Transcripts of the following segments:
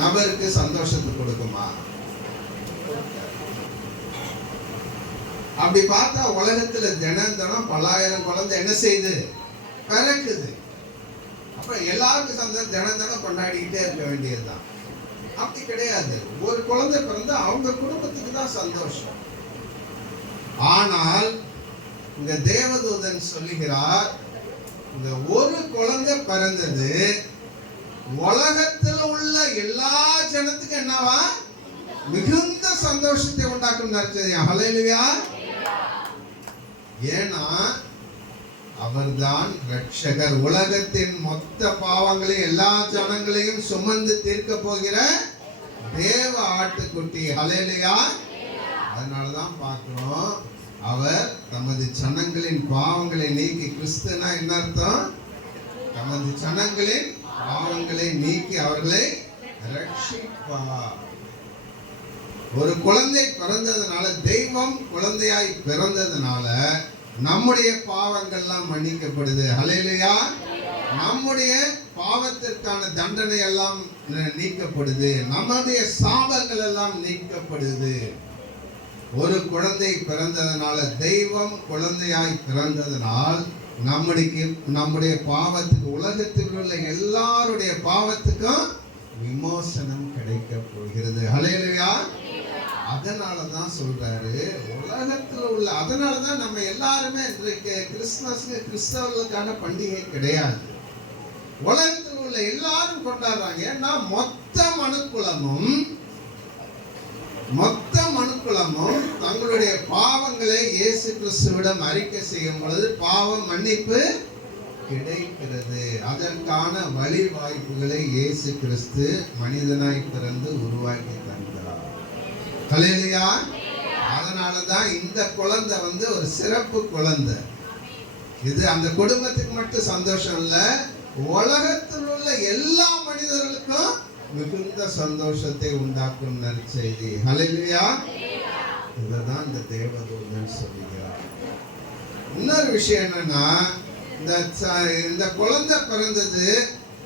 நபருக்கு சந்தோஷத்தை கொடுக்குமா? அப்படி பார்த்தா உலகத்துல தினம் தினம் பல்லாயிரம் குழந்தை என்ன செய்யுது? பிறக்குது. அப்ப எல்லாருக்கும் சந்தோஷம் தினம் தினம் கொண்டாடிக்கிட்டே இருக்க வேண்டியதுதான். அப்படி கிடையாது. ஒரு குழந்தை பிறந்தா அவங்க குடும்பத்துக்கு தான் சந்தோஷம். ஆனால் இங்க தேவதூதன் சொல்லுகிறார், இந்த ஒரு குழந்தை பிறந்தது உலகத்துல உள்ள எல்லா ஜனத்துக்கும் என்னவா? மிகுந்த சந்தோஷத்தை உண்டாக்கும். ஹல்லேலூயா. ஏன்னா அவர்தான் ரட்சகர். உலகத்தின் மொத்த பாவங்களையும் எல்லா ஜனங்களையும் சுமந்து தீர்க்க போகிற தேவ ஆட்டுக்குட்டி. ஹல்லேலூயா. அதனாலதான் பார்க்கிறோம், அவர் தமது ஜனங்களின் பாவங்களை நீக்கி, கிறிஸ்துனா என்ன அர்த்தம்? தமது ஜனங்களின் பாவங்களை நீக்கி அவர்களை ரட்சிப்பார். ஒரு குழந்தை பிறந்ததுனால, தெய்வம் குழந்தையாய் பிறந்ததுனால நம்முடைய பாவங்கள்லாம் மன்னிக்கப்படுது. ஹல்லேலூயா. நம்முடைய பாவத்திற்கான தண்டனை எல்லாம் நீக்கப்படுது. நம்முடைய சாபங்கள் எல்லாம் நீக்கப்படுது. ஒரு குழந்தை பிறந்ததுனால, தெய்வம் குழந்தையாய் பிறந்ததனால் நம்முடைய பாவத்துக்கு, உலகத்தில் உள்ள எல்லாருடைய பாவத்துக்கும் விமோசனம் கிடைக்க போகிறது. ஹல்லேலூயா. அதனாலதான் சொல்றாரு, உலகத்துல உள்ள, அதனாலதான் நம்ம எல்லாருமே இன்றைக்கு கிறிஸ்துமஸ் கிறிஸ்தவர்களுக்கான பண்டிகை கிடையாது. உலகத்தில் உள்ள எல்லாரும் கொண்டாடுறாங்க. ஏன்னா மொத்த மனுக்குலமும் தங்களுடைய பாவங்களை இயேசு கிறிஸ்துவிடம் அறிக்கை செய்யும் பொழுது பாவம் மன்னிப்பு கிடைக்கிறது. அதற்கான வழி வாய்ப்புகளை இயேசு கிறிஸ்து மனிதனாய் பிறந்து உருவாக்கி தந்தார். ஹல்லேலூயா. அதனாலதான் இந்த குழந்தை ஒரு சிறப்பு குழந்தை. இது அந்த குடும்பத்துக்கு மட்டும் சந்தோஷம் இல்ல, உலகத்தில் உள்ள எல்லா மனிதர்களுக்கும் மிகுந்த சந்தோஷத்தை உண்டாக்கும் நற்செய்தி. ஹல்லேலூயா. இதுதான் இந்த தேவதூதன் சொல்லுகிறார். இன்னொரு விஷயம் என்னன்னா, இந்த குழந்தை பிறந்தது,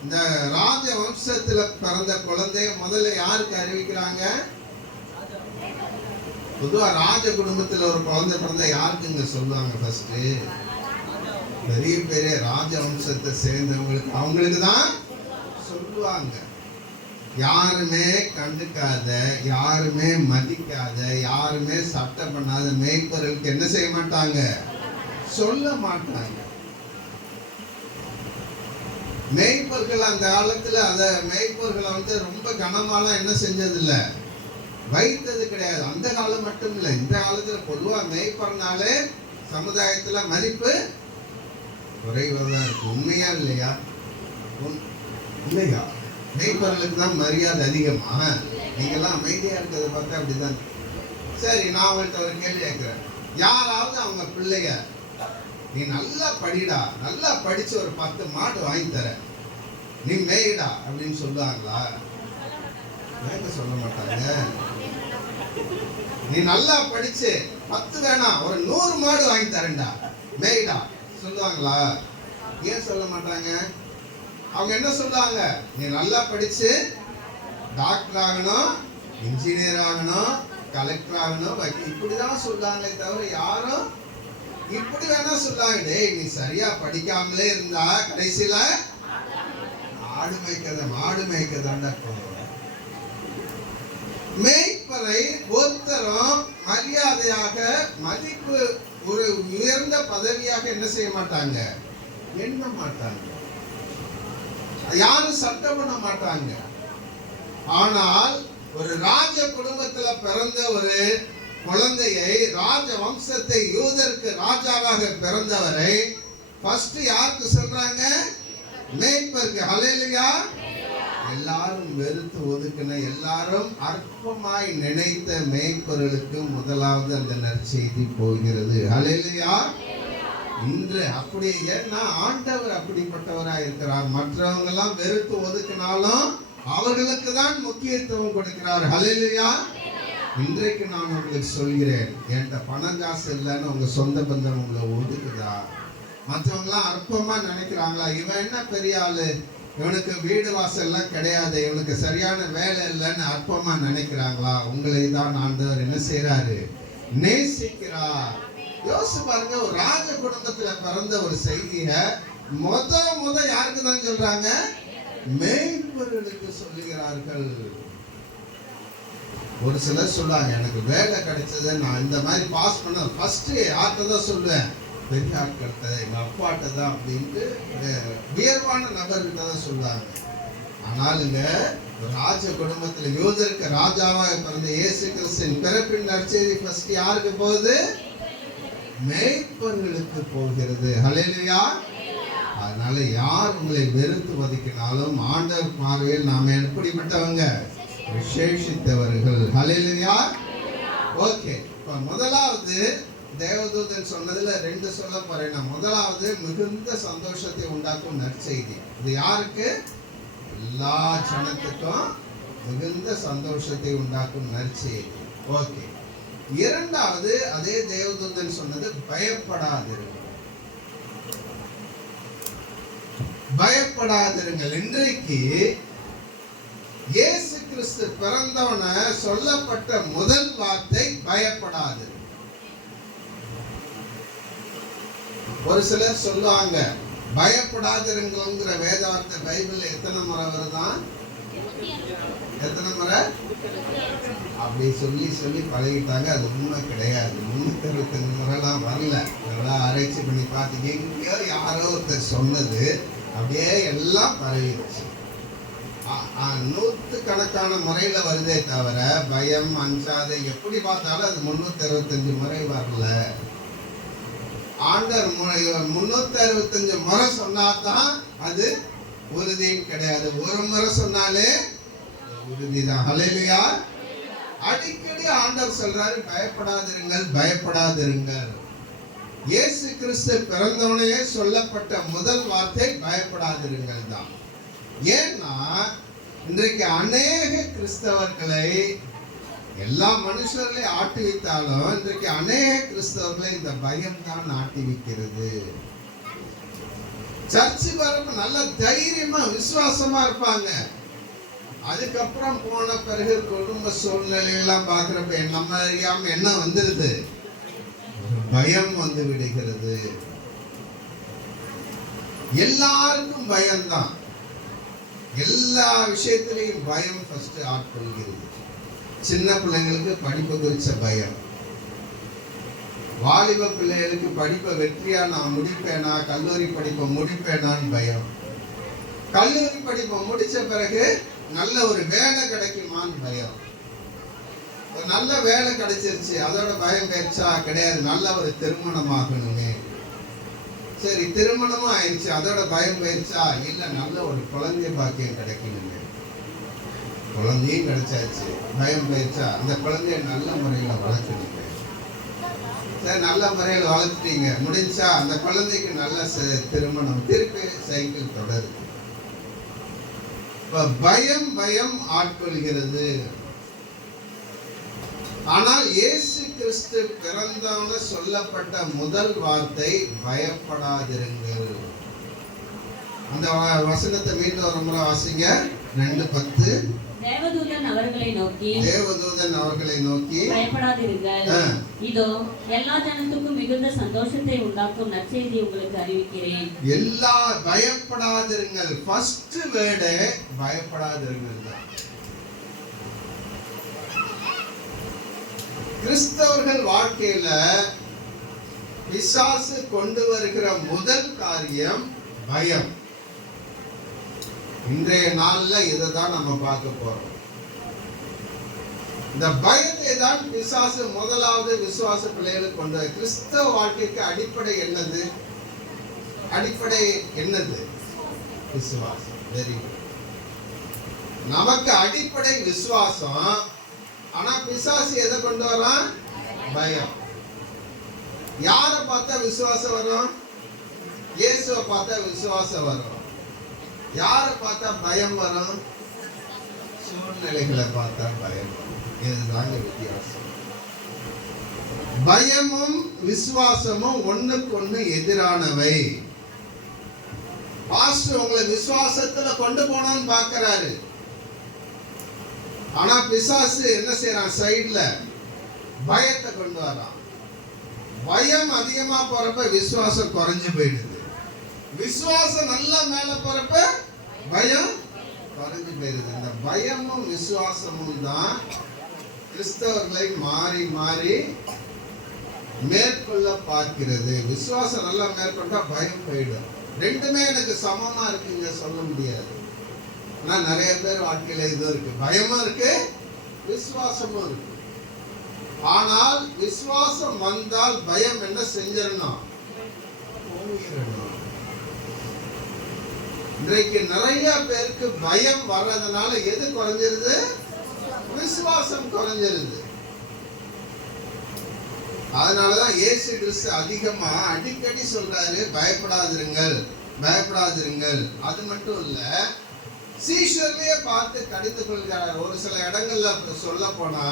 இந்த ராஜ வம்சத்துல பிறந்த குழந்தைய முதல்ல யாருக்கு அறிவிக்கிறாங்க? பொதுவா ராஜ குடும்பத்துல ஒரு குழந்தை பிறந்தா யாருக்குங்க சொல்லுவாங்க? ஃபர்ஸ்ட் பெரிய பெரிய ராஜ வம்சத்தை சேர்ந்தவங்களுக்கு, அவங்களுக்கு தான் சொல்லுவாங்க. யாருமே கண்டுக்காத, யாருமே மதிக்காத, யாருமே சட்டம் பண்ணாத மேய்ப்பர்களுக்கு என்ன செய்ய மாட்டாங்க? சொல்ல மாட்டாங்க. மேய்ப்பர்கள் அந்த காலத்துல மேய்ப்பர்களை ரொம்ப கனமாலாம் என்ன செஞ்சது இல்ல, வைத்தது கிடையாது. அந்த காலம் மட்டும் இல்ல, இந்த காலத்துல பொதுவா மேய்ப்பர்னாலே சமுதாயத்துல மதிப்பு குறைவாதான் இருக்கு. உண்மையா இல்லையா? இல்லையா? மேய்ப்பர்களுக்கு தான் மரியாதை அதிகமா? நீங்கெல்லாம் அமைதியா இருக்கிறத பார்த்தா அப்படிதான். சரி, நான் அவங்கள்ட்ட ஒரு கேள்வி கேட்கிறேன். யாராவது அவங்க பிள்ளைய, நீ நல்லா படிடா, நல்லா படிச்சு ஒரு 10 மாடு வாங்கி தர, நீ மேய்டா அப்படின்னு சொல்லுவாங்களா? சொல்ல மாட்டாங்க. நீ நல்லா படிச்சு 10 வேணாம், ஒரு 100 மாடு வாங்கி தரேன்டா, மேய்டா சொல்லுவாங்களா? ஏன் சொல்ல மாட்டாங்க? அவங்க என்ன சொல்லுவாங்க? நீ நல்லா படிச்சு டாக்டர் ஆகணும், இன்ஜினியர் ஆகணும், கலெக்டர் ஆகணும், இப்படிதான் சொல்றாங்களே தவிர யாரும் இப்படி வேணா சொல்லாங்க. டேய், நீ சரியா படிக்காமலே இருந்தா கடைசியில மாடு மேய்க்கதாண்டா போறோம். மேய்ப்பரை ஒருத்தரும் மரியாதையாக, மதிப்பு, ஒரு உயர்ந்த பதவியாக என்ன செய்ய மாட்டாங்க? எண்ண மாட்டாங்க. யாரும் சட்டம் பண்ண மாட்டாங்க. ஆனால் ஒரு ராஜ குடும்பத்துல பிறந்த ஒரு குழந்தையை, ராஜ வம்சத்தை, யூதருக்கு ராஜாவாக பிறந்தவரை ஃபர்ஸ்ட் யாருக்கு சொல்றாங்க? மேய்ப்பருக்கு. ஹல்லேலூயா. எல்லாரும் வெறுத்து ஒதுக்கின, எல்லாரும் அற்பமாய் நினைத்த மேய்ப்பர்களுக்கு முதலாவது அந்த நற்செய்தி போகிறது. ஹல்லேலூயா. இன்று அப்படி, ஏன்னா ஆண்டவர் அப்படிப்பட்டவராக இருக்கிறார். மற்றவங்க எல்லாம் வெறுத்து ஒதுக்கினாலும் அவர்களுக்கு தான் முக்கியத்துவம் கொடுக்கிறார். ஹல்லேலூயா. இன்றைக்கு நான் உங்களுக்கு சொல்கிறேன், என்கிட்ட பணம் காசு இல்லைன்னு உங்க சொந்த பந்தம் உங்களை ஒதுக்குதா? மற்றவங்களாம் அற்பமா நினைக்கிறாங்களா? இவன் என்ன பெரிய ஆளு, இவனுக்கு வீடு வாசல்லாம் கிடையாது, இவனுக்கு சரியான வேலை இல்லைன்னு அற்பமா நினைக்கிறாங்களா? உங்களை தான் ஆண்டவர் என்ன செய்யறாரு? நேசிக்கிறார். யோசிச்சு பாருங்க, ஒரு ராஜ குடும்பத்துல பிறந்த ஒரு செய்திய முத யாருக்கு தான் சொல்றாங்க? மேய்ப்பர்களுக்கு சொல்லுகிறார்கள். ஒரு சிலர் சொல்றாங்க, எனக்கு வேலை கிடைச்சது, நான் இந்த மாதிரி பாஸ் பண்ண ஃபர்ஸ்ட் யார்கிட்ட தான் சொல்லுவேன்? பெரிய ஆட்கிட்ட, எங்க அப்பாட்ட தான் அப்படின்ட்டு உயர்வான நபர்கிட்ட தான் சொல்லுவாங்க. ஆனாலுங்க ராஜ குடும்பத்துல யூதருக்கு ராஜாவாக பிறந்த இயேசு கிறிஸ்துவின் பிறப்பின் நற்செய்தி ஃபர்ஸ்ட் யாருக்கு போகுது? மேய்ப்பர்களுக்கு போகிறது. ஹல்லேலூயா. அதனால யார் உங்களை வெறுத்து ஒதுக்கினாலும் ஆண்டவர் பார்வையில் நாம எப்படிப்பட்டவங்க? விசேஷித்தவர்கள். ஹல்லேலூயா. ஓகே, இப்ப முதலாவது தேவதூதன் சொன்னதுல 2 சொல்ல போறேன். முதலாவது மிகுந்த சந்தோஷத்தை உண்டாக்கும் நற்செய்தி. இது யாருக்கு? எல்லா ஜனத்துக்கும் மிகுந்த சந்தோஷத்தை உண்டாக்கும் நற்செய்தி. ஓகே. இரண்டாவது அதே தேவதூதன் சொன்னது பயப்படாதிருங்கள். பயப்படாதிருங்கள். இன்றைக்கு இயேசு கிறிஸ்து பிறந்தவன சொல்லப்பட்ட முதல் வார்த்தை பயப்படாது. ஒரு சிலர் சொல்லுவாங்க, பயப்படாதிருங்கிற வேத வார்த்தை பைபிள்ல எத்தனை முறை வருதான்? எத்தனை முறை? அப்படி சொல்லி சொல்லி பழகிட்டாங்க. அது உண்மை கிடையாது. 365 முறைலாம் வரல. அதெல்லாம் ஆராய்ச்சி பண்ணி பார்த்து எங்கேயோ யாரோ ஒருத்தர் சொன்னது அப்படியே எல்லாம் பரவிடுச்சு. 100கணக்கான முறையில வருதே தவிர பயம், அஞ்சாதை எப்படி பார்த்தாலும் அது 365 முறை வரல. ஆண்டவர் 365 முறை சொன்னாதான் அது உறுதியும் கிடையாது. ஒரு முறை சொன்னாலே உறுதிதான். ஹல்லேலூயா. அடிக்கடி ஆண்டவர் சொல்றாரு, பயப்படாதிருங்கள், பயப்படாதிருங்கள். இயேசு கிறிஸ்து பிறந்தவனே சொல்லப்பட்ட முதல் வார்த்தை பயப்படாதிருங்கள் தான். ஏன்னா இன்றைக்கு அநேக கிறிஸ்தவர்களை, எல்லா மனுஷர்களையும் ஆட்டி வைத்தாலும் இன்றைக்கு அநேக கிறிஸ்தவர்களை இந்த பயம் தான் ஆட்டி வைக்கிறது. சர்ச்சு வரப்ப நல்ல தைரியமா விசுவாசமா இருப்பாங்க. அதுக்கப்புறம் போன பிறகு குடும்ப சூழ்நிலையெல்லாம் பார்க்கிறப்ப நம்ம அறியாம என்ன வந்துருது? பயம் வந்து விடுகிறது. எல்லாருக்கும் பயம்தான். எல்லா விஷயத்திலையும் பயம் ஃபர்ஸ்ட் ஆட்கொள்கிறது. சின்ன பிள்ளைங்களுக்கு படிப்பு குறிச்ச பயம், வாலிப பிள்ளைகளுக்கு படிப்பை வெற்றியா நான் முடிப்பேனா, கல்லூரி படிப்பை முடிப்பேனான்னு பயம், கல்லூரி படிப்பை முடிச்ச பிறகு நல்ல ஒரு வேலை கிடைக்குமான்னு பயம். ஒரு நல்ல வேலை கிடைச்சிருச்சு, அதோட பயம் போயிடுச்சா? கிடையாது. நல்ல ஒரு திருமணம் ஆகணுமே, சரி திருமணமும் ஆயிடுச்சு, அதோட பயம் போயிடுச்சா? இல்ல நல்ல ஒரு குழந்தை பாக்கியம் கிடைக்கணுமே, குழந்தையும் கிடைச்சாச்சு, பயம் போயிடுச்சா? அந்த குழந்தைய நல்ல முறையில் வளர்க்கணுமே. சரி நல்ல முறையில் வளர்த்துட்டீங்க, முடிஞ்சா அந்த குழந்தைக்கு நல்ல திருமணம், திருப்பி சைக்கிள் தொடருது. பயம் பயம் ஆட்கொள்கிறது. ஆனால் இயேசு கிறிஸ்து பிறந்தவன சொல்லப்பட்ட முதல் வார்த்தை பயப்படாதிருங்கள். அந்த வசனத்தை மீண்டும் ஒரு முறை வாசிங்க. 2:10. தேவதூதன் அவர்களை நோக்கி பயப்படாதிருங்கள், இதோ எல்லா ஜனத்துக்கும் மிகுந்த சந்தோஷத்தை உண்டாக்கும் நற்செய்தி உங்களுக்கு அறிவிக்கிறேன். எல்லா பயப்படாதிருங்கள். ஃபர்ஸ்ட் வேர்டு பயப்படாதிருங்கள் தான். கிறிஸ்தவர்கள் வாழ்க்கையில பிசாசு கொண்டு வருகிற முதல் காரியம் பயம். இன்றைய நாள்ல இதை தான் நம்ம பார்க்க போறோம். இந்த பயத்தை தான் பிசாசு முதலாவது விசுவாச பிள்ளைகளுக்கு கொண்டு வர. கிறிஸ்தவ வாழ்க்கைக்கு அடிப்படை என்னது? அடிப்படை என்னது? விசுவாசம். Very good. நமக்கு அடிப்படை விசுவாசம். ஆனா பிசாசு எதை கொண்டு வரான்? பயம். யாரை பார்த்தா விசுவாசம் வரும்? இயேசுவை பார்த்தா விசுவாசம் வரும். யாரை பார்த்தா பயம் வரும்? சூழ்நிலைகளை பார்த்தா பயம் வரும். இதுதாங்க வித்தியாசம். பயமும் விசுவாசமும் ஒண்ணுக்கு ஒண்ணு எதிரானவை. பாஸ்டர் உங்களை விசுவாசத்துல கொண்டு போனான்னு பார்க்கறாரு. ஆனா பிசாசு என்ன செய்யறான்? சைடுல பயத்தை கொண்டு வரான். பயம் அதிகமா போறப்ப விசுவாசம் குறைஞ்சு போயிடுது. விசுவாசம் நல்லா மேல போறப்ப பயம் குறைஞ்சு போயிடுது. இந்த பயமும் விசுவாசமும் தான் கிறிஸ்தவர்களை மாறி மாறி மேற்கொள்ள பார்க்கிறது. விசுவாசம் நல்லா மேற்கொண்டா பயம் போயிடும். ரெண்டுமே எனக்கு சமமா இருக்குங்க சொல்ல முடியாது. ஆனா நிறைய பேர் வாழ்க்கையில இது இருக்கு, பயமும் இருக்கு, விசுவாசமும் இருக்கு. ஆனால் விசுவாசம் வந்தால் பயம் என்ன செஞ்சிடணும்? போயிடணும். இன்றைக்கு நிறைய பேருக்கு பயம் வர்றதுனால எது குறைஞ்சிருது? விசுவாசம் குறைஞ்சிருது. அதனாலதான் இயேசு கிறிஸ்து அதிகமா அடிக்கடி சொல்றாரு, பயப்படாதிருங்கள், பயப்படாதிருங்கள். அது மட்டும் இல்ல, சீஷர்லயே பார்த்து கடிந்து கொள்கிறார். ஒரு சில இடங்கள்ல சொல்ல போனா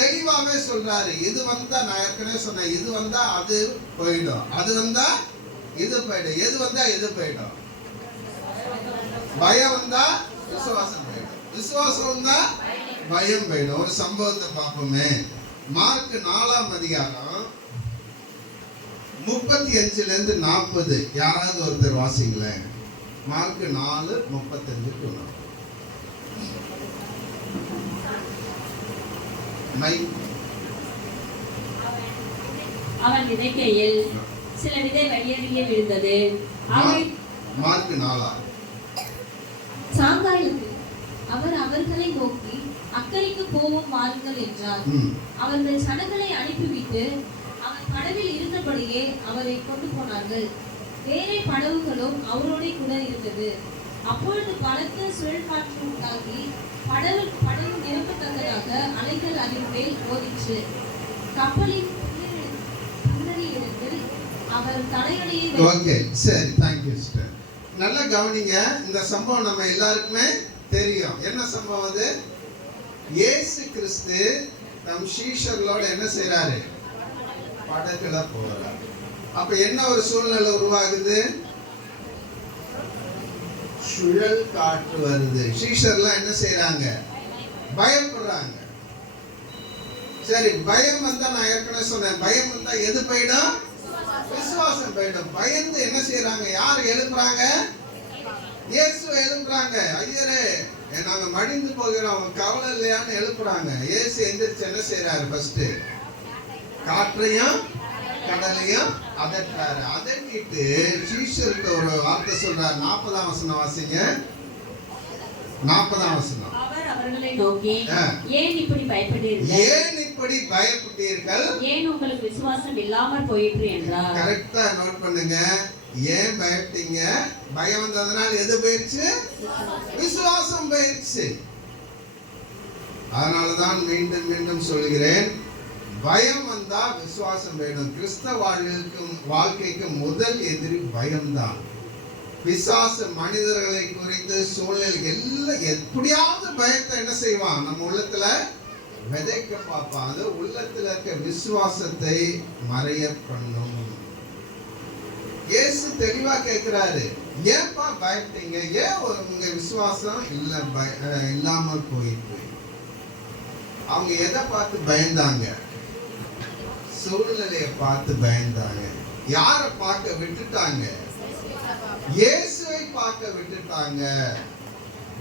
தெளிவாவே சொல்றாரு, இது வந்தா, நான் ஏற்கனவே சொன்னேன், இது வந்தா அது போயிடும், அது வந்தா இது போயிடும், எது வந்தா எது போயிடும்? பயம் வந்தா விசுவாசம் போயிடும், விசுவாசம் வந்தா பயம் போயிடும். ஒரு சம்பவத்தை பார்ப்போமே. மார்க் 4ஆம் அதிகாரம் 35ல இருந்து 40. யாராவது ஒருத்தர் வாசிங்களேன். மார்க் 4:35. அவன் விதைக்கையில் சில விதை வெளியேறியே விழுந்தது. மார்க் 4. சாயங்காலத்தில் அவர் அவர்களை நோக்கி, அக்கறைக்கு போவோம் வாருங்கள் என்றார். அவர்கள் சனங்களை அனுப்பிவிட்டு அவர் படவில் இருந்தபடியே அவரை கொண்டு போனார்கள். வேறே படவுகளும் அவரோட கூட இருந்தது. அப்பொழுது பலத்த சுழல் காற்று உண்டாகி படகு நிரப்பத்தக்கதாக அலைகள் அதன் மேல் ஓடிற்று. கப்பலின் முன்னணி இடத்தில் அவர் தலையணையை ஓகே, சரி, தேங்க்யூ சிஸ்டர். நல்லா கவனிங்க. இந்த சம்பவம் நம்ம எல்லாருக்குமே தெரியும். என்ன சம்பவம் அது? இயேசு கிறிஸ்து நம் சீஷர்களோட என்ன செய்யறாரு? படகுல போறாரு. அப்ப என்ன ஒரு சூழ்நிலை உருவாகுது? சுழல் காற்று வருது. சீஷர்லாம் என்ன செய்யறாங்க? பயப்படுறாங்க. சரி, பயம் வந்தா, நான் ஏற்கனவே சொன்னேன், பயம் வந்தா எது போயிடும்? விசுவாசம் போயிடும். பயந்து என்ன செய்யறாங்க? யாரு எழுப்புறாங்க? இயேசு எழுப்புறாங்க. ஐயரே, நாங்க மடிந்து போகிறோம், கவலை இல்லையான்னு எழுப்புறாங்க. இயேசு எந்திரிச்சு என்ன செய்யறாரு? ஃபர்ஸ்ட் காற்றையும் கடலையும் அதட்டாரு. அதட்டிட்டு சீஷருக்கு ஒரு வார்த்தை சொல்றாரு. 40ஆம் வசனம் வாசிங்க. 40ஆம் வசனம். அவர் அவர்களை நோக்கி, ஏன் இப்படி பயப்பட்டீர்கள்? ஏன் இப்படி பயப்பட்டீர்கள்? ஏன் உங்களுக்கு விசுவாசம் இல்லாமல் போயிற்று என்றார். கரெக்டா நோட் பண்ணுங்க. ஏன் பயப்பட்டீங்க? பயம் வந்ததுனால எது போயிடுச்சு? விசுவாசம் போயிடுச்சு. அதனாலதான் மீண்டும் மீண்டும் சொல்கிறேன், பயம் வந்தா விசுவாசம் வேணும். கிறிஸ்தவ வாழ்க்கைக்கு முதல் எதிரி பயம்தான். பிசாசு மனிதர்களை குறித்து, சூழ்நிலை எல்லாம் எப்படியாவது பயத்தை என்ன செய்வான்? நம்ம உள்ளத்துல விதைக்க பார்ப்பான். அது உள்ளத்துல இருக்க விசுவாசத்தை மறைய பண்ணும். இயேசு தெளிவா கேட்கிறாரு, ஏன்பா பயப்பட்டீங்க? ஏன் உங்க விசுவாசம் இல்லாம போயிட்டு? அவங்க எதை பார்த்து பயந்தாங்க? சூழ்நிலையை பார்த்து பயந்தாங்க. யாரை பார்க்க விட்டுட்டாங்க? இயேசுவை பார்க்க விட்டுட்டாங்க.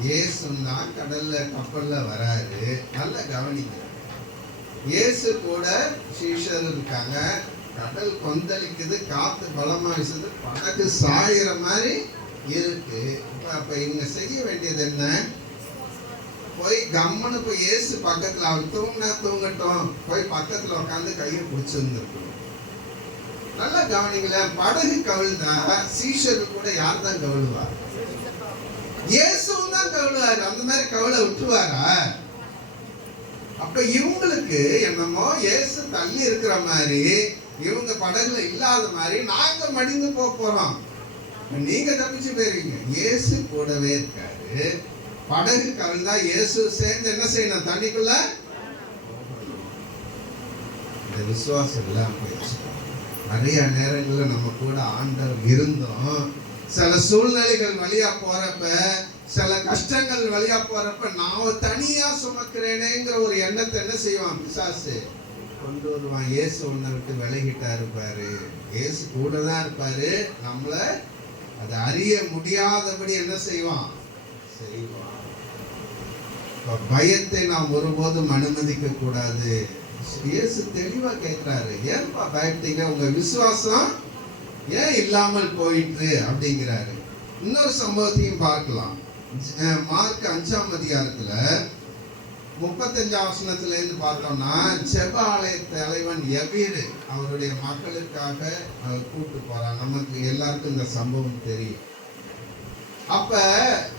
இயேசுன்னா கடல்ல கப்பல்ல வராரு. நல்ல கவனிங்க. இயேசு கூட சீஷர் இருக்காங்க. கடல் கொந்தளிக்குது, காத்து பலமா வீசுது, படகு சாயிற மாதிரி இருக்கு. அப்ப இவங்க செய்ய வேண்டியது என்ன? போய் கம்மனு போய் இயேசு பக்கத்துல, அவர் தூங்கட்டும், போய் பக்கத்துல உட்காந்து கையை பிடிச்சிருந்துருக்கணும். நல்லா கவனிங்களேன். படகு கவிழ்ந்தா சீஷரு கூட யார் தான் கவிழ்வார்? இயேசுவும் தான் கவிழ்வாரு. அந்த மாதிரி கவிழ விட்டுருவாரா? அப்ப இவங்களுக்கு என்னமோ இயேசு தள்ளி இருக்கிற மாதிரி, இவங்க படகுல இல்லாத மாதிரி நாங்க மடிந்து போறோம். நீங்க தப்பிச்சு போயிருவீங்க. இயேசு கூடவே இருக்காரு. படகு கவிழ்ந்தா இயேசு சேர்ந்து என்ன செய்யணும்? தண்ணிக்குள்ள. இந்த விசுவாசம் எல்லாம் போயிடுச்சு. நிறைய நேரங்கள்ல நம்ம கூட ஆண்டவர் இருந்தோம், சில சூழ்நிலைகள் வழியா போறப்ப, சில கஷ்டங்கள் வழியா போறப்ப நான் தனியா சுமக்கிறேனேங்கிற ஒரு எண்ணத்தை என்ன செய்வான் பிசாசு கொண்டு வருவான். இயேசு உன்னை விட்டு விலகிட்டா இருப்பாரு, இயேசு கூட தான் இருப்பாரு, நம்மள அதை அறிய முடியாதபடி என்ன செய்வான் செய்வான். பயத்தை நாம் ஒருபோதும் அனுமதிக்க கூடாது. இயேசு தெளிவா கேட்கிறாரு, ஏன்பா பயப்பட்டீங்க, உங்க விசுவாசம் ஏன் இல்லாமல் போயிட்டு அப்படிங்கிறாரு. இன்னொரு சம்பவத்தையும் பார்க்கலாம். மார்க் 5ஆம் அதிகாரத்துல 35ஆம் வசனத்துல இருந்து பார்த்தோம்னா, ஜெப ஆலய தலைவன் எவீரு அவருடைய மக்களுக்காக கூட்டு போறான். நமக்கு எல்லாருக்கும் இந்த சம்பவம் தெரியும். அப்ப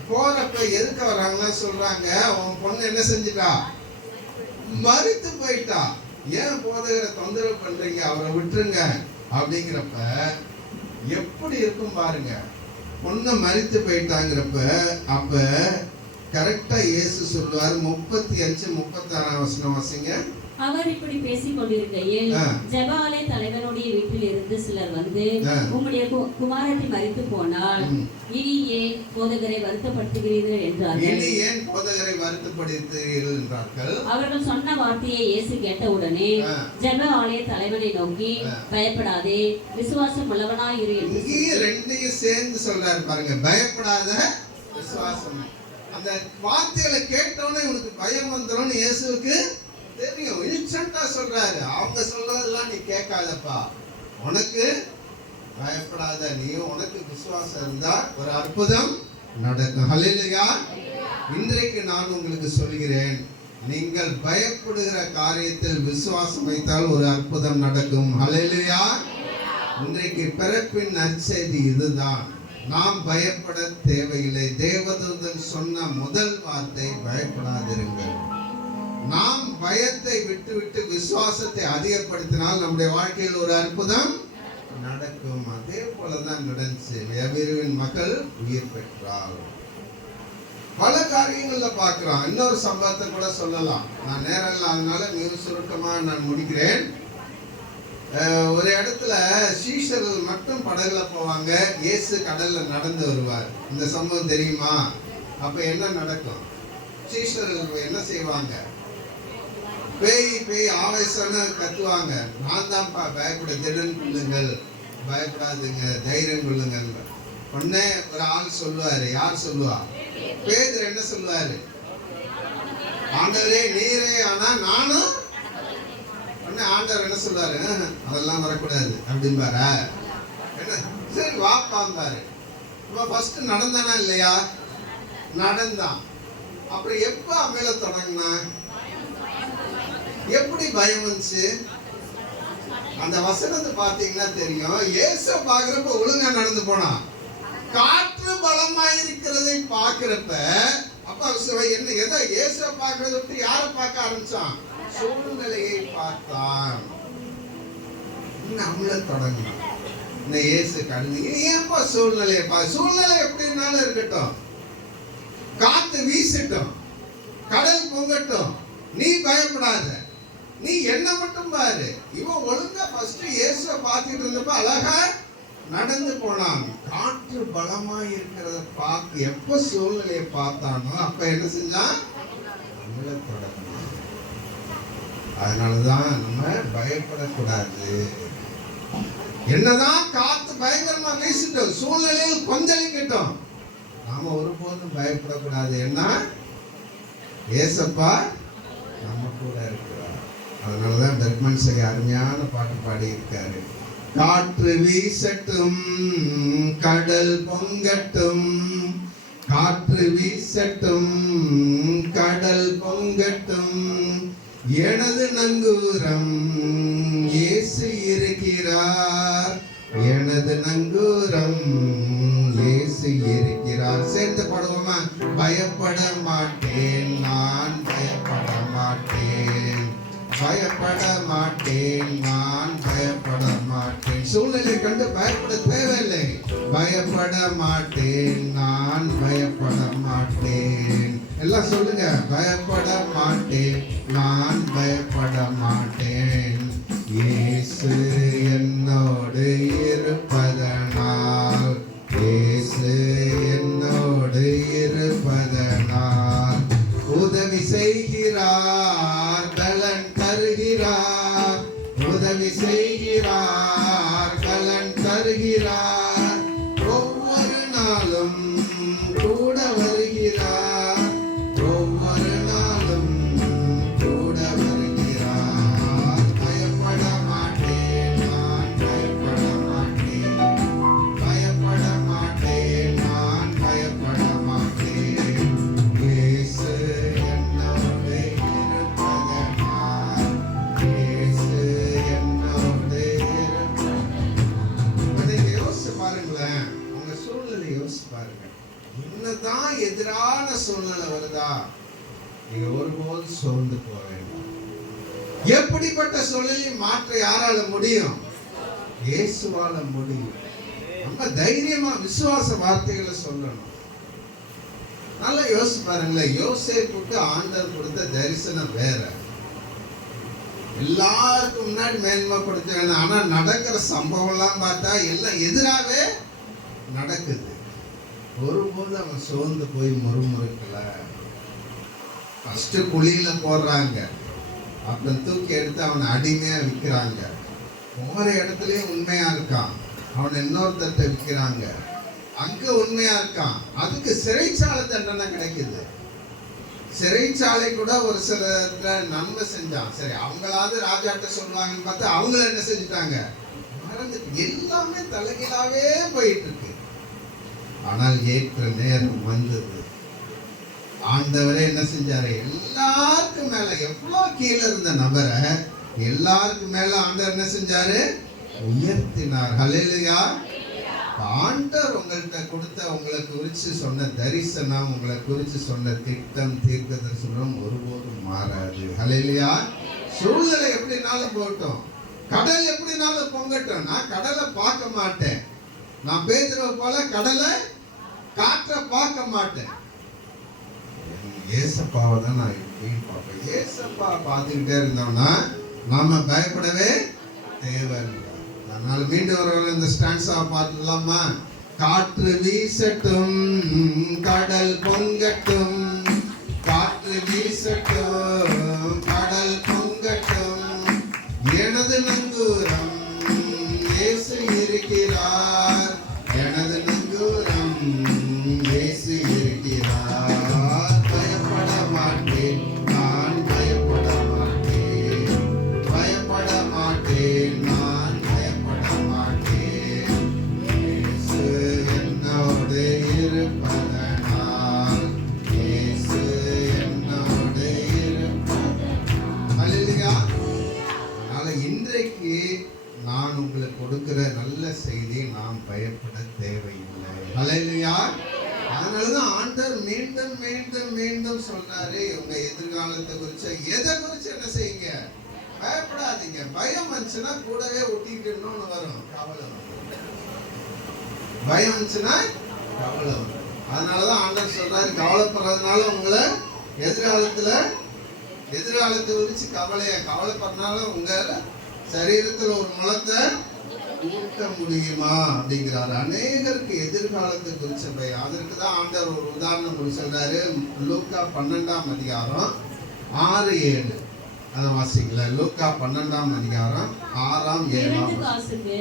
போறப்ப எதுக்கு வர்றாங்கன்னா சொல்றாங்க, உன் பொண்ணு என்ன செஞ்சுட்டா, மரித்து போயிட்டா, ஏன் போதகரை தொந்தரவு பண்றீங்க, அவரை விட்டுருங்க அப்படிங்கிறப்ப எப்படி இருக்கும் பாருங்க. பொண்ணு மரித்து போயிட்டாங்கிறப்ப அப்ப கரெக்டா இயேசு சொல்லுவார். 35-36 வசனம் வாசிங்க. அவர் இப்படி பேசிக் கொண்டிருக்கையில் ஜெப ஆலய தலைவனுடைய வீட்டில் இருந்து சிலர் வந்து, உம்முடைய குமாரத்தி மரித்து போனால் இனி ஏன் போதகரை வருத்தப்படுத்துகிறீர்கள் என்றார்கள். அவர்கள் சொன்ன வார்த்தையை இயேசு கேட்டவுடனே ஜெப ஆலய தலைவனை நோக்கி, பயப்படாதே, விசுவாசம் உள்ளவனாய் இரு என்று. ரெண்டையும் சேர்ந்து சொல்றாரு பாருங்க, பயப்படாத விசுவாசம். அந்த வார்த்தைகளை கேட்டோன்னே உனக்கு பயம் வந்துடும் இயேசுவுக்கு தெரியும். இன்ஸ்டன்டா சொல்றாரு, அவங்க சொல்றதெல்லாம் நீ கேட்காதப்பா, உனக்கு பயப்படாத, நீ உனக்கு விசுவாசம் இருந்தா ஒரு அற்புதம் நடக்கும். ஹல்லேலூயா. இன்றைக்கு நான் உங்களுக்கு சொல்கிறேன், நீங்கள் பயப்படுகிற காரியத்தில் விசுவாசம் வைத்தால் ஒரு அற்புதம் நடக்கும். ஹல்லேலூயா. இன்றைக்கு பிறப்பின் நற்செய்தி இதுதான். நாம் பயப்பட தேவையில்லை. தேவதூதன் சொன்ன முதல் வார்த்தை பயப்படாதிருங்கள். நாம் பயத்தை விட்டு விசுவாசத்தை அதிகப்படுத்தினால் நம்முடைய வாழ்க்கையில் ஒரு அற்புதம் நடக்கும். அதே போலதான் நடந்துச்சு. எவீருவின் மகள் உயிர் பெற்றாள். பல காரியங்கள்ல பார்க்கிறோம். இன்னொரு சம்பவத்தை கூட சொல்லலாம். நான் நேரம் இல்லாதனால மிக சுருக்கமா நான் முடிக்கிறேன். ஒரு இடத்துல சீஷர்கள் மட்டும் படகுல போவாங்க, இயேசு கடல்ல நடந்து வருவார். இந்த சம்பவம் தெரியுமா? அப்ப என்ன நடக்கும்? சீஷர்கள் என்ன செய்வாங்க? பேய் ஆவேசம்னு கத்துவாங்க. நான் தான்ப்பா, பயப்பட திடன் கொள்ளுங்கள், பயப்படாதுங்க, தைரியம் கொள்ளுங்கள். உடனே ஒரு ஆள் சொல்லுவாரு. யார் சொல்லுவா? பேதுரு என்ன சொல்லுவாரு? ஆண்டவரே நீரே ஆனா நானும். உடனே ஆண்டவர் என்ன சொல்லுவாரு? அதெல்லாம் வரக்கூடாது அப்படின்பாரா? என்ன சரி வாப்பாம்பாரு. இப்ப ஃபர்ஸ்ட் நடந்தானா இல்லையா? நடந்தான். அப்புறம் எப்ப அமேல தொடங்கினா? எப்படி பயம் வந்துச்சு? அந்த வசனத்தை பார்த்தீங்கன்னா தெரியும். இயேசு பார்க்கிறப்ப ஒழுங்கா நடந்து போனா, காற்று பலமா இருக்கிறதை பார்க்கிறப்ப அப்ப என்ன எதை இயேசு பார்க்கறத விட்டு யாரை பார்க்க ஆரம்பிச்சான்? சூழ்நிலையை பார்த்தான். நம்மள தொடங்கணும். இந்த இயேசு கண்ணு ஏன்பா சூழ்நிலையை சூழ்நிலை எப்படினாலும் இருக்கட்டும், காத்து வீசட்டும், கடல் பொங்கட்டும், நீ பயப்படாத, நீ என்ன மட்டும் பாரு. இவன் ஒழுங்கா ஃபர்ஸ்ட் இயேசுவை பார்த்துட்டு இருந்தப்ப அழகா நடந்து போனான். காற்று பலமா இருக்கிறத பார்த்து எப்ப சூழ்நிலையை பார்த்தானோ அப்ப என்ன செஞ்சான்? அதனாலதான் நம்ம பயப்படக்கூடாது. என்னதான் காத்து பயங்கரமா வீசிட்டோம், சூழ்நிலையில் கொந்தளிக்கட்டும், நாம ஒருபோதும் பயப்படக்கூடாது. என்ன ஏசப்பா நம்ம கூட இருக்கிறார். அதனாலதான் பெர்க்மன் சரி அருமையான பாட்டு பாடி இருக்காரு. காற்று வீசட்டும், கடல் பொங்கட்டும், காற்று வீசட்டும், கடல் பொங்கட்டும், எனது நங்கூரம் இயேசு இருக்கிறார், எனது நங்கூரம் இயேசு இருக்கிறார். சேர்ந்து பாடுவோமா? பயப்பட மாட்டேன், நான் பயப்பட மாட்டேன், பயப்பட மாட்டேன், நான் பயப்பட மாட்டேன். சூழ்நிலை கண்டு பயப்பட தேவையில்லை. பயப்பட மாட்டேன், நான் பயப்பட மாட்டேன். எல்லாம் சொல்லுங்க, பயப்பட மாட்டேன், நான் பயப்பட மாட்டேன். இயேசு என்னோடு இருப்பதனால், இயேசு செய்கிறார், பலன் தருகிறார். உதவி செய்கிறார், பலன் தருகிறார். ஒவ்வொரு நாளும் கூட வருகிறார், ஒவ்வொரு நாளும் கூட வருகிறார். பயப்பட மாட்டேன், நான் பயப்பட மாட்டேன், பயப்பட மாட்டேன், நான் பயப்பட மாட்டேன். இயேசு என்னோடு இருப்பதனால், இயேசு என்னோடு இருப்பதனால். நீங்க யோசிச்சு பாருங்களேன், உங்க சூழ்நிலை யோசிச்சு பாருங்க. என்னதான் எதிரான சூழ்நிலை வருதா, நீங்க ஒருபோதும் சோர்ந்து போக வேண்டாம். எப்படிப்பட்ட சூழ்நிலையை மாற்ற யாரால முடியும்? இயேசுவால முடியும். நம்ம தைரியமா விசுவாச வார்த்தைகளை சொல்லணும். நல்லா யோசிச்சு பாருங்களேன். யோசேப்புக்கு ஆண்டவர் கொடுத்த தரிசனம் வேற. எல்லாருக்கும் முன்னாடி மேன்மை கொடுத்தாங்க. ஆனா நடக்கிற சம்பவம் எல்லாம் பார்த்தா எல்லாம் எதிராவே நடக்குது. ஒருபோது அவன் சோர்ந்து போய் முறுமுறுக்கல. ஃபர்ஸ்ட் குழியில போடுறாங்க, அப்புறம் தூக்கி எடுத்து அவனை அடிமையா விற்கிறாங்க. போற இடத்துலயும் உண்மையா இருக்கான், அவனை இன்னொருத்தட்ட விற்கிறாங்க. அங்க உண்மையா இருக்கான், அதுக்கு சிறைச்சாலை தண்டனை கிடைக்குது. சிறைச்சாலை கூட ஒரு சில நன்மை செஞ்சான். சரி, அவங்களாவது ராஜாட்ட சொல்லுவாங்கன்னு பார்த்தா அவங்கள என்ன செஞ்சுட்டாங்க, மறந்துட்டு. எல்லாமே தலைகீழாவே போயிட்டு இருக்கு. ஆனால் ஏற்ற நேரம் வந்தது. ஆண்டவரே என்ன செஞ்சாரு, எல்லாருக்கும் மேல, எவ்வளவு கீழே இருந்த நபரை எல்லாருக்கும் மேல ஆண்டவர் என்ன செஞ்சாரு, உயர்த்தினார். ஹல்லேலூயா. ஆண்டவர் உங்கள்கிட்ட கொடுத்த, உங்களை குறித்து சொன்ன தரிசனம், உங்களை குறித்து சொன்ன திட்டம், தீர்க்க தரிசனம் ஒருபோதும் மாறாது. ஹல்லேலூயா. சூழ்நிலை எப்படினாலும் போகட்டும், கடல் எப்படினாலும் பொங்கட்டும், நான் கடலை பார்க்க மாட்டேன். நான் பேதுருவை போல கடலை, காற்றை பார்க்க மாட்டேன். ஏசப்பாவை தான் நான் எப்படின்னு பார்ப்பேன். ஏசப்பா பார்த்துக்கிட்டே இருந்தோம்னா நாம பயப்படவே தேவையில்லை. அதனால மீண்டும் ஒரு இந்த ஸ்டாண்ட்ஸாவை பார்த்துடலாமா? காற்று வீசட்டும், கடல் பொங்கட்டும், காற்று வீசட்டும், கடல் பொங்கட்டும், எனது நங்கூரம் இயேசு இருக்கிறார், எனது நங்கூரம் இயேசு இருக்கிறார். பயப்பட மாட்டேன், நான் பயப்பட மாட்டேன், பயப்பட மாட்டேன், நான் பயப்பட மாட்டேன். இயேசு என்னோடு இருப்பதனால், இயேசு என்னோடு இருப்பதனால். ஹல்லேலூயா. அதனால இன்றைக்கு நான் உங்களுக்கு கொடுக்கிற நல்ல செய்தி, நாம் பயப்பட தேவையில்லை. ஹல்லேலூயா. அதனாலதான் ஆண்டவர் மீண்டும் மீண்டும் மீண்டும் சொன்னாரு, உங்க எதிர்காலத்தை குறிச்சு, எதை குறிச்சு என்ன செய்யுங்க, பயப்படாதீங்க. பயம் வந்துச்சுன்னா கூடவே ஒட்டிக்கணும்னு வரும், கவலை வரும். பயம் வந்துச்சுன்னா கவலை வரும். அதனாலதான் ஆண்டவர் சொல்றாரு, கவலைப்படுறதுனால உங்களை எதிர்காலத்தை குறிச்சு கவலைப்படுறதுனால உங்க சரீரத்தில் ஒரு முளத்தை ஊட்ட முடியுமா அப்படிங்கிறாரு. அநேகருக்கு எதிர்காலத்தை குறிச்ச பயம். அதற்கு தான் ஆண்டவர் ஒரு உதாரணம் சொல்றாரு. லூக்கா 12ஆம் அதிகாரம் 6-7 அதை வாசிக்கல. லூக்கா 12ஆம் அதிகாரம் 6-7. காசுக்கு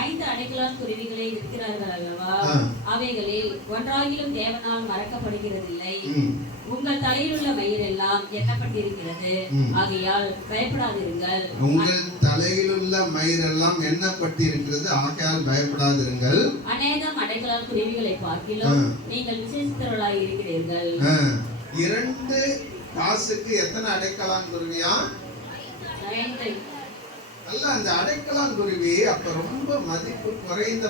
5 அடைக்கலான் குருவிகளை விற்கிறார்கள் அல்லவா, அவைகளில் ஒன்றாகிலும் தேவனால் மறக்கப்படுகிறதில்லை. உங்கள் தலையில் உள்ள மயிரெல்லாம் எண்ணப்பட்டிருக்கிறது, ஆகையால் பயப்படாதிருங்கள். உங்கள் தலையில் உள்ள மயிரெல்லாம் எண்ணப்பட்டிருக்கிறது, ஆகையால் பயப்படாதிருங்கள். அநேகம் அடைக்கலான் குருவிகளை பார்க்கிலும் நீங்கள் விசேஷித்தவர்களாய் இருக்கிறீர்கள். 2 காசுக்கு எத்தனை அடைக்கலான் குருவியா? 5. அல்ல, அந்த அடைக்கலான் குருவி அப்ப ரொம்ப மதிப்பு குறைந்த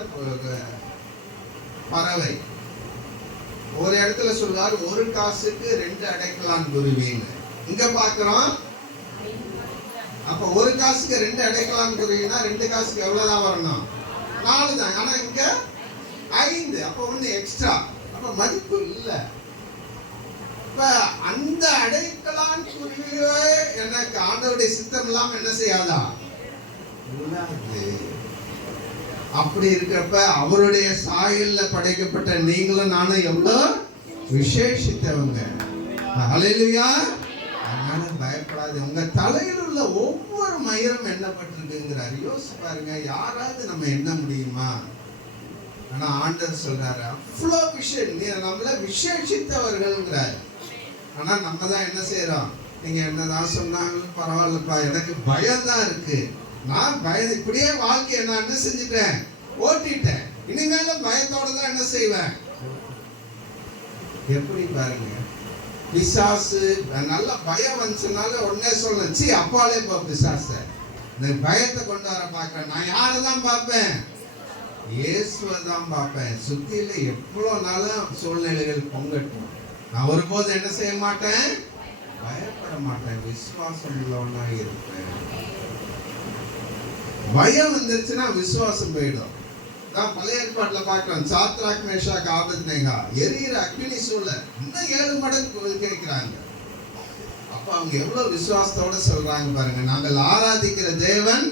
பறவை. ஒரு இடத்துல சொல்றாரு 1 காசுக்கு 2 அடைக்கலான் குருவின்னு. இங்க பாக்குறோம், அப்ப 1 காசுக்கு 2 அடைக்கலான் குருவினா 2 காசுக்கு எவ்வளவுதான் வரணும்? 4 தான். ஆனா இங்க 5, அப்ப 1 எக்ஸ்ட்ரா. அப்ப மதிப்பு இல்ல. இப்ப அந்த அடைக்கலான் குருவியே எனக்கு ஆண்டவருடைய சித்தம் இல்லாம என்ன செய்யாதா? அப்படி இருக்கிறப்ப அவருடைய சாயல்ல படைக்கப்பட்ட நீங்களும் நானும் எவ்வளவு விசேஷித்தவங்க. ஹல்லேலூயா. அதனால பயப்படாது. உங்க தலையில் உள்ள ஒவ்வொரு மயிரும் எண்ணப்பட்டிருக்குங்கிறார். யோசிச்சு பாருங்க, யாராவது நம்ம எண்ண முடியுமா? ஆனா ஆண்டவர் சொல்றாரு, அவ்வளோ விஷயம் நீ நம்மள விசேஷித்தவர்கள்ங்கிறார். ஆனா நம்ம தான் என்ன செய்யறோம்? நீங்க என்னதான் சொன்னாலும் பரவாயில்லப்பா, எனக்கு பயம்தான் இருக்கு, நான் பயம் இப்படியே வாழ்க்கையை நான் என்ன செஞ்சுட்டேன், ஓட்டிட்டேன், இனிமேலும் பயத்தோட தான் என்ன செய்வேன். எப்படி பாருங்க, பிசாசு நல்ல பயம் வந்துச்சுனால உடனே சொல்லணும், சி அப்பாலே போ பிசாச, இந்த பயத்தை கொண்டு வர பார்க்கிறேன். நான் யாரை தான் பார்ப்பேன்? இயேசுவை தான் பார்ப்பேன். சுத்தியில எவ்வளவு நாளும் சூழ்நிலைகள் பொங்கட்டும், நான் ஒருபோது என்ன செய்ய மாட்டேன், பயப்பட மாட்டேன், விசுவாசம் உள்ளவனா இருப்பேன். பயம் வந்துருச்சுன்னா விசுவாசம் போயிடும். நான் பழைய ஏற்பாட்டுல பார்க்கிறோம், சாத்ராக் மேஷாக் ஆபேத்நேகோ எரியிற அக்னி சூழல இன்னும் 7 மடங்கு கேட்கிறாங்க. அப்ப அவங்க எவ்வளவு விசுவாசத்தோட சொல்றாங்க பாருங்க, நாங்கள் ஆராதிக்கிற தேவன்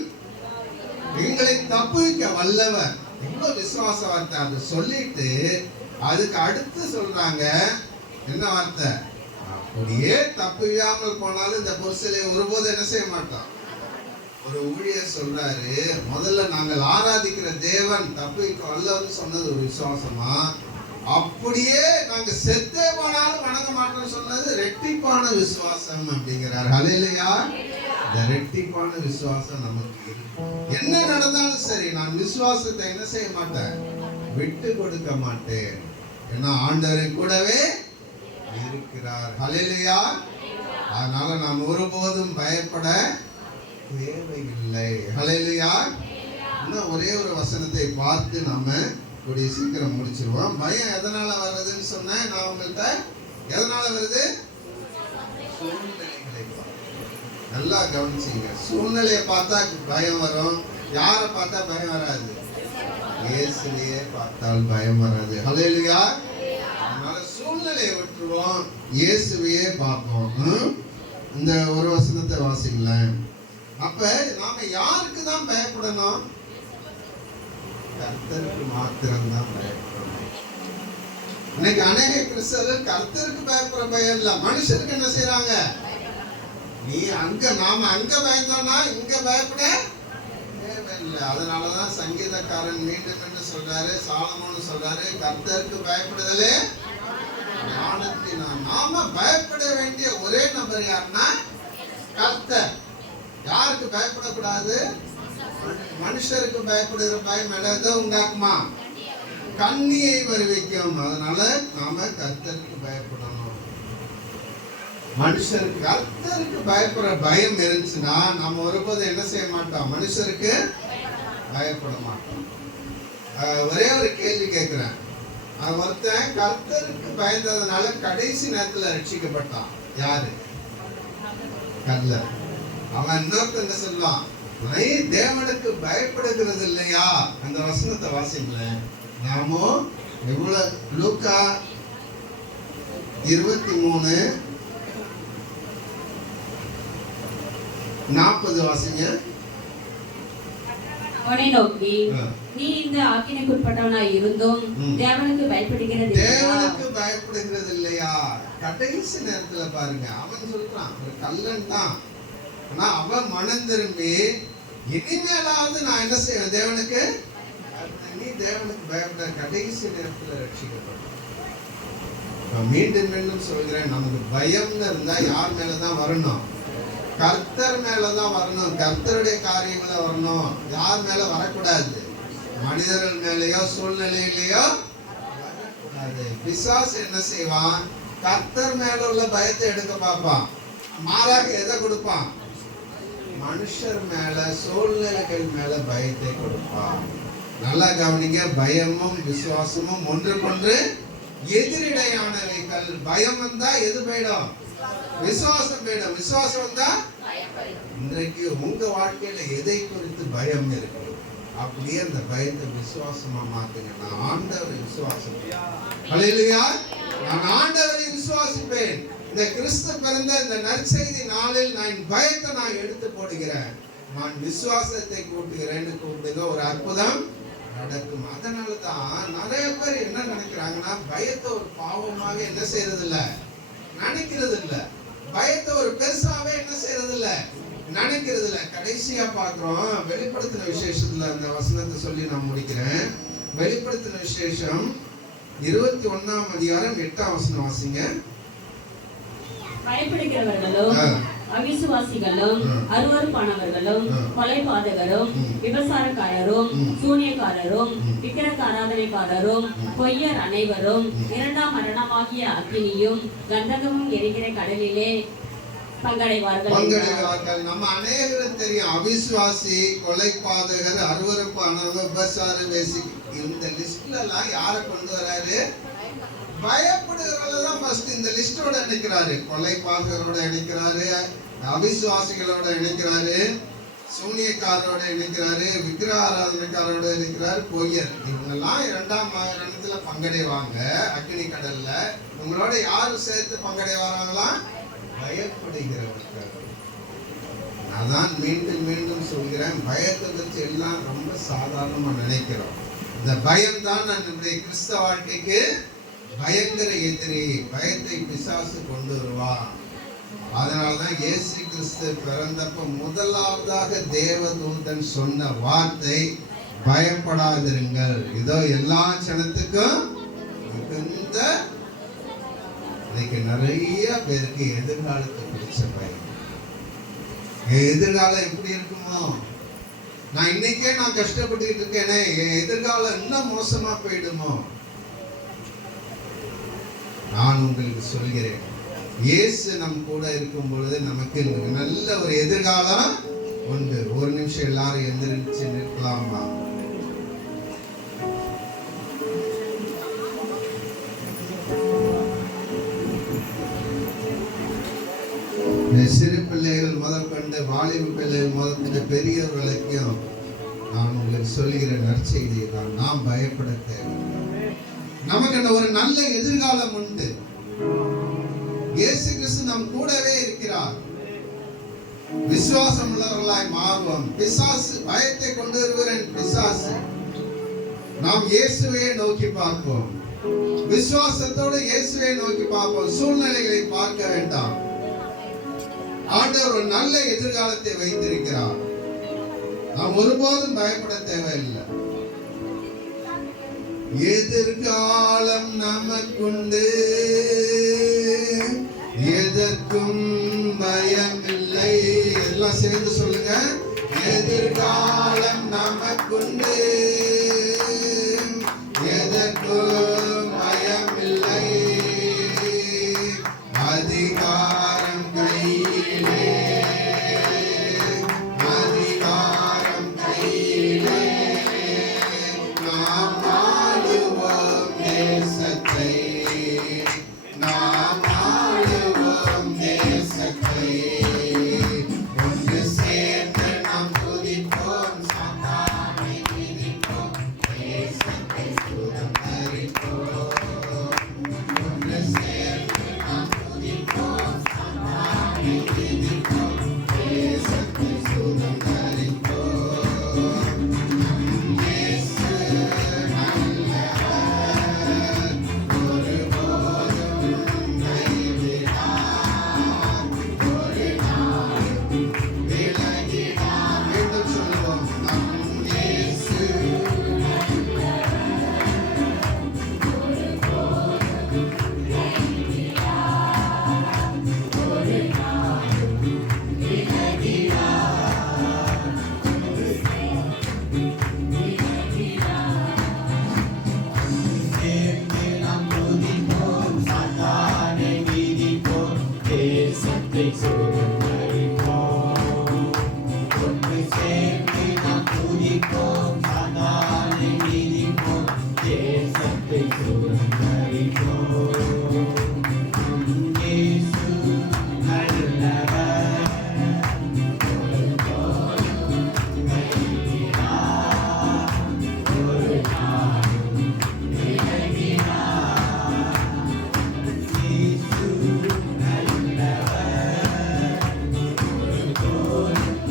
எங்களை தப்புவிக்க வல்லவர். எவ்வளவு விசுவாச வார்த்தை. அதை சொல்லிட்டு அதுக்கு அடுத்து சொல்றாங்க என்ன வார்த்தை, அப்படியே தப்புவியாமல் போனாலும் இந்த பொருசலை ஒருபோது என்ன செய்ய மாட்டோம். ஒரு ஊழியர் சொல்றாரு, முதல்ல நாங்கள் ஆராதிக்கிற தேவன் தப்புவிக்க வல்லவர்னு சொன்னது ஒரு விசுவாசமா, அப்படியே நாங்க செத்தே போனாலும் வணங்க மாட்டோம்னு சொன்னது ரெட்டிப்பான விசுவாசம் அப்படிங்கிறார். ஹல்லேலூயா. இந்த ரெட்டிப்பான விசுவாசம் நமக்கு இருக்கு. என்ன நடந்தாலும் சரி, நான் விசுவாசத்தை என்ன செய்ய மாட்டேன், விட்டு கொடுக்க மாட்டேன். ஏன்னா ஆண்டவரை கூடவே இருக்கிறார். ஹல்லேலூயா. அதனால நான் ஒருபோதும் பயப்பட தேவையில்லை. ஹல்லேலூயா. இன்னும் ஒரே ஒரு வசனத்தை பார்த்து நாம கூடிய சீக்கிரம் முடிச்சிருவோம். பயம் எதனால வருதுன்னு சொன்னேன் நான் உங்கள்கிட்ட. எதனால வருது? சூழ்நிலைகளை நல்லா கவனிச்சீங்க. சூழ்நிலையை பார்த்தா பயம் வரும், யாரை பார்த்தா பயம் வராது? இயேசுவையே பார்த்தால் பயம் வராது. ஹல்லேலூயா. அதனால சூழ்நிலையை விட்டுருவோம், இயேசுவையே பார்ப்போம். இந்த ஒரு வசனத்தை வாசிங்களேன். அப்ப நாம யாருக்கு தான் பயப்படணும்? கர்த்தருக்கு மாத்திரம் தான் பயப்படணும். இன்னைக்கு அநேக கிறிஸ்தவர்கள் கர்த்தருக்கு பயப்படுற பயம் இல்ல, மனுஷருக்கு என்ன செய்யறாங்க, நீ அங்க நாம அங்க பயந்தோம்னா இங்க பயப்பட தேவையில்லை. அதனாலதான் சங்கீதக்காரன் மீண்டும் என்ன சொல்றாரு, சாலமோன் சொல்றாரு, கர்த்தருக்கு பயப்படுதலே ஞானத்தினால். நாம பயப்பட வேண்டிய ஒரே நபர் யாருன்னா கர்த்தர். யாருக்கு பயப்படக்கூடாது? மனுஷருக்கு பயப்படுகிற பயம் எதை உண்டாக்குமா? கண்ணியை வருவிக்கும். அதனால நாம கர்த்தருக்கு பயப்படணும். மனுஷருக்கு கர்த்தருக்கு பயப்படுற பயம் இருந்துச்சுன்னா நம்ம ஒருபோது என்ன செய்ய மாட்டோம், மனுஷருக்கு பயப்பட மாட்டோம். ஒரே ஒரு கேள்வி கேட்கிறேன். ஒருத்தன் கர்த்தருக்கு பயந்ததுனால கடைசி நேரத்துல ரட்சிக்கப்பட்டான். யாரு? கர்த்தர். அவன் இன்னொருத்தங்க சொல்லுவான், நீ தேவனுக்கு பயப்படுகிறது இல்லையா? அந்த வசனத்தை வாசிங்களேன். நாமோ எவ்வளவு, லூக்கா 23:40 வாசிங்க. அவனை நோக்கி, நீ இந்த ஆக்கினைக்குட்பட்டவனாய் இருந்தும் தேவனுக்கு பயப்படுகிறது இல்லையா? கடைசி நேரத்துல பாருங்க, அவன் சொல்றான் ஒரு கல்லன் தான், ஆனா அவன் மனம் திரும்பி இனிமேலாவது நான் என்ன செய்வேன், தேவனுக்கு. நீ தேவனுக்கு பயப்பட கடைசி நேரத்துல ரட்சிக்கப்படும். மீண்டும் மீண்டும் சொல்கிறேன், நமக்கு பயம்னு இருந்தா யார் மேலதான் வரணும்? கர்த்தர் மேலதான் வரணும். கர்த்தருடைய காரியங்களை வரணும். யார் மேல வரக்கூடாது? மனிதர்கள் மேலேயோ சூழ்நிலையிலேயோ வரக்கூடாது. பிசாசு என்ன செய்வான்? கர்த்தர் மேல உள்ள பயத்தை எடுக்க பார்ப்பான். மாறாக எதை கொடுப்பான்? மனுஷர் மேல, சூழ்நிலைகள் மேல பயத்தை கொடுப்பான். நல்லா கவனிங்க, பயமும் விசுவாசமும் ஒன்றுக்கொன்று எதிரிடையானவைகள். பயம் வந்தா எது போயிடும்? விசுவாசம் போயிடும். விசுவாசம் வந்தா, இன்றைக்கு உங்க வாழ்க்கையில எதை குறித்து பயம் இருக்கு, அப்படியே அந்த பயத்தை விசுவாசமா மாத்துங்க. நான் ஆண்டவரை விசுவாசிப்பேன். ஹல்லேலூயா. நான் ஆண்டவரை விசுவாசிப்பேன். இந்த கிறிஸ்து பிறந்த இந்த நற்செய்தி நாளில் நான் பயத்தை நான் எடுத்து போடுகிறேன், நான் விசுவாசத்தை கூட்டுகிறேன்னு கூப்பிடுங்க, ஒரு அற்புதம் நடக்கும். அதனாலதான் நிறைய பேர் என்ன நினைக்கிறாங்கன்னா, பயத்தை ஒரு பாவமாக என்ன செய்யறது இல்ல, நினைக்கிறது இல்ல. பயத்தை ஒரு பெருசாவே என்ன செய்யறது இல்ல, நினைக்கிறது இல்ல. கடைசியா பார்க்கிறோம் வெளிப்படுத்தின விசேஷத்துல அந்த வசனத்தை சொல்லி நான் முடிக்கிறேன். வெளிப்படுத்தின விசேஷம் 21ஆம் அதிகாரம் 8ஆம் வசனம் வாசிங்க. பயப்படுகிறவர்களும் அவிசுவாசிகளும் அருவருப்பானவர்களும் கொலைபாதகரும் விபசாரக்காரரும் சூனியக்காரரும் விக்கிரக ஆராதனைக்காரரும் பொய்யர் அனைவரும் இரண்டாம் மரணமாகிய அக்கினியும் கந்தகமும் எரிகிற கடலிலே பங்கடைவார்கள். நம்ம அநேகருக்கு தெரியும், அவிசுவாசி, கொலைபாதகர், அருவருப்பானவங்க, விபசார வேசி, இந்த லிஸ்ட்ல எல்லாம் யாரை கொண்டு வராரு? பயப்படுகிறவங்கள ஃபர்ஸ்ட் இந்த லிஸ்டோட இணைக்கிறாரு. கொலைபாதகரோட இணைக்கிறாரு, அவிசுவாசிகளோட இணைக்கிறாரு, சூனியக்காரரோட இணைக்கிறாரு, விக்கிரக ஆராதனைக்காரோட இணைக்கிறாரு, பொய்யர். இவங்கெல்லாம் இரண்டாம் மரணத்துல பங்கடைவாங்க அக்னி கடல்ல. உங்களோட யாரு சேர்த்து பங்கடைவாங்களா? பயப்படுகிறவர்கள். நான் தான் மீண்டும் மீண்டும் சொல்கிறேன், பயத்தை பற்றி எல்லாம் ரொம்ப சாதாரணமா நினைக்கிறோம். இந்த பயம் தான் நம்முடைய கிறிஸ்தவ வாழ்க்கைக்கு பயங்கர எதிரி. பயத்தை பிசாசு கொண்டு வருவான். அதனால்தான் இயேசு கிறிஸ்து பிறந்தப்ப முதலாவதாக தேவதூதன் சொன்ன வார்த்தை, பயப்படாதிருங்கள், இதோ எல்லா ஜனத்துக்கும் மிகுந்த. இன்னைக்கு நிறைய பேருக்கு எதிர்காலத்தை பிடிச்ச பயம். எதிர்காலம் எப்படி இருக்குமோ, நான் இன்னைக்கே நான் கஷ்டப்பட்டு இருக்கேனே, என் எதிர்காலம் இன்னும் மோசமா போயிடுமோ. நான் உங்களுக்கு சொல்கிறேன், இயேசு நம் கூட இருக்கும் பொழுது நமக்கு நல்ல ஒரு எதிர்காலம் உண்டு. ஒரு நிமிஷம் எல்லாரும் எந்திரிச்சு நிற்கலாமா? சிறு பிள்ளைகள் முதற்கொண்டு வாலிப பிள்ளைகள் முதற்கொண்டு பெரியவர் வரைக்கும் நான் உங்களுக்கு சொல்லுகிற நற்செய்தியை தான், நாம் பயப்பட தேவை. நமக்கு ஒரு நல்ல எதிர்காலம் உண்டு. இயேசு கிறிஸ்து நம் கூடவே இருக்கிறார். விசுவாசம் உள்ளவர்களாய் மாறுவோம். பிசாசு பயத்தை கொண்டு வருகிறேன் பிசாசு. நாம் இயேசுவை நோக்கி பார்ப்போம். விசுவாசத்தோடு இயேசுவை நோக்கி பார்ப்போம். சூழ்நிலைகளை பார்க்க வேண்டாம். ஆண்டவர் ஒரு நல்ல எதிர்காலத்தை வைத்திருக்கிறார். நாம் ஒருபோதும் பயப்பட தேவையில்லை. எதிர்காலம் நமக்குண்டு, எதற்கும் பயமில்லை. எல்லாம் சேர்ந்து சொல்லுங்க. எதிர்காலம் நமக்குண்டு, எதற்கும் பயமில்லை. அதிகாரம் கையிலே, அதிகாரம் கையிலே. நாம் ஆளுவோம் தேசத்தை, நாம் ஆளுவோம் தேசத்தை. ஒன்று சேர்ந்து நாம் துதிப்போம், சாத்தானை மிதிப்போம், தேசத்தை சுதந்தரிப்போம். ஒன்று சேர்ந்து நாம் துதிப்போம், சாத்தானை மிதிப்போம், தேசத்தை சுதந்தரிப்போம். இயேசு நல்லவர், ஒருபோதும் கைவிடார், ஒரு நாளும் விலகிடார். மீண்டும் சொல்லுவோம், நம் இயேசு சேர்ந்து நாம் துதிப்போம், சாத்தானை மிதிப்போம், தேசத்தை சுதந்தரிப்போம். ஒன்று சேர்ந்து நாம் துதிப்போம், சாத்தானை மிதிப்போம், தேசத்தை சுதந்தரிப்போம். இயேசு நல்லவர், ஒருபோதும் கைவிடார், ஒரு நாளும் விலகிடார். இயேசு நல்லவர், ஒருபோதும்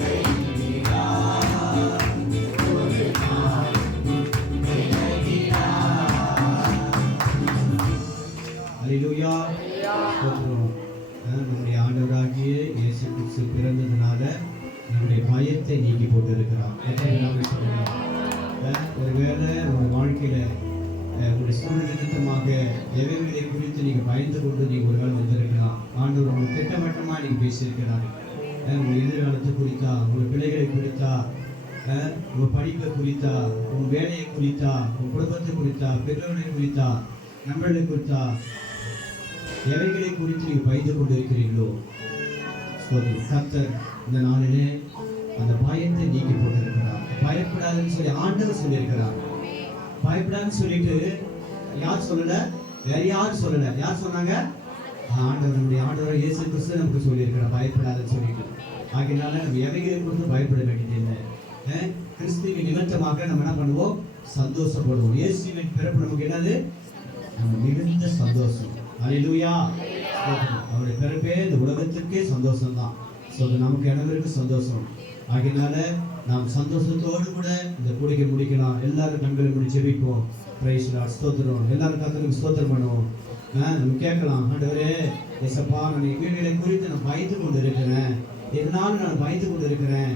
கைவிடார், ஒரு நாளும் இயேசு பிறந்ததுனால நம்முடைய பயத்தை நீக்கி போட்டு இருக்கிறார். எத்தனை நாம சொல்லலாம்? ஒருவேளை உங்கள் வாழ்க்கையில உங்களுடைய சூழ்நிலை நிமித்தமாக எவைகளை குறித்து நீங்க பயந்து கொண்டு நீங்க ஒரு வேளை வந்திருக்கலாம். ஆண்டவர் உங்களுக்கு திட்டவட்டமா நீங்க பேசியிருக்கிறார். உங்கள் எதிர்காலத்தை குறித்தா, உங்கள் பிள்ளைகளை குறித்தா, உங்க படிப்பை குறித்தா, உங்க வேலையை குறித்தா, உங்க குடும்பத்தை குறித்தா, பெற்றோர்களை குறித்தா, நண்பர்களை குறித்தா, எவைகளை குறித்து நீங்க பயந்து கொண்டு இருக்கிறீர்களோ கர்த்தர் இந்த நாளிலே அந்த பயத்தை நீக்கி போட்டிருக்கிறார். பயப்படாதுன்னு சொல்லி ஆண்டவர் சொல்லியிருக்கிறார். பயப்படாதுன்னு சொல்லிட்டு யார் சொல்லல? வேற யாரும் சொல்லல. யார் சொன்னாங்க? ஆண்டவர் இயேசு கிறிஸ்து நமக்கு சொல்லியிருக்கிறார் பயப்படாதுன்னு சொல்லிட்டு. ஆகினால நம்ம எவைகளை குறித்து பயப்பட வேண்டியதில்லை. கிறிஸ்துவின் நிமித்தமாக நம்ம என்ன பண்ணுவோம்? சந்தோஷப்படுவோம். இயேசுவின் பிறப்பு நமக்கு என்னது? நம்ம மிகுந்த சந்தோஷம். அல்லேலூயா. அவருடைய பிறப்பே இந்த உலகத்திற்கே சந்தோஷம் தான். நமக்கு அனைவருக்கு சந்தோஷம். ஆகினால நாம் சந்தோஷத்தோடு கூட இந்த கூடிக்கை முடிக்கலாம். எல்லாரும் கண்களை முடி ஜெபிப்போம். Praise lord. ஸ்தோத்திரம். எல்லாரும் கர்த்தருக்கு ஸ்தோத்திரம் பண்ணுவோம். நம்ம கேட்கலாம், ஆண்டவரே இயேசப்பா, நான் வீடுகளை குறித்து நான் பயந்து கொண்டு இருக்கிறேன். இதனால நான் பயந்து கொண்டு இருக்கிறேன்.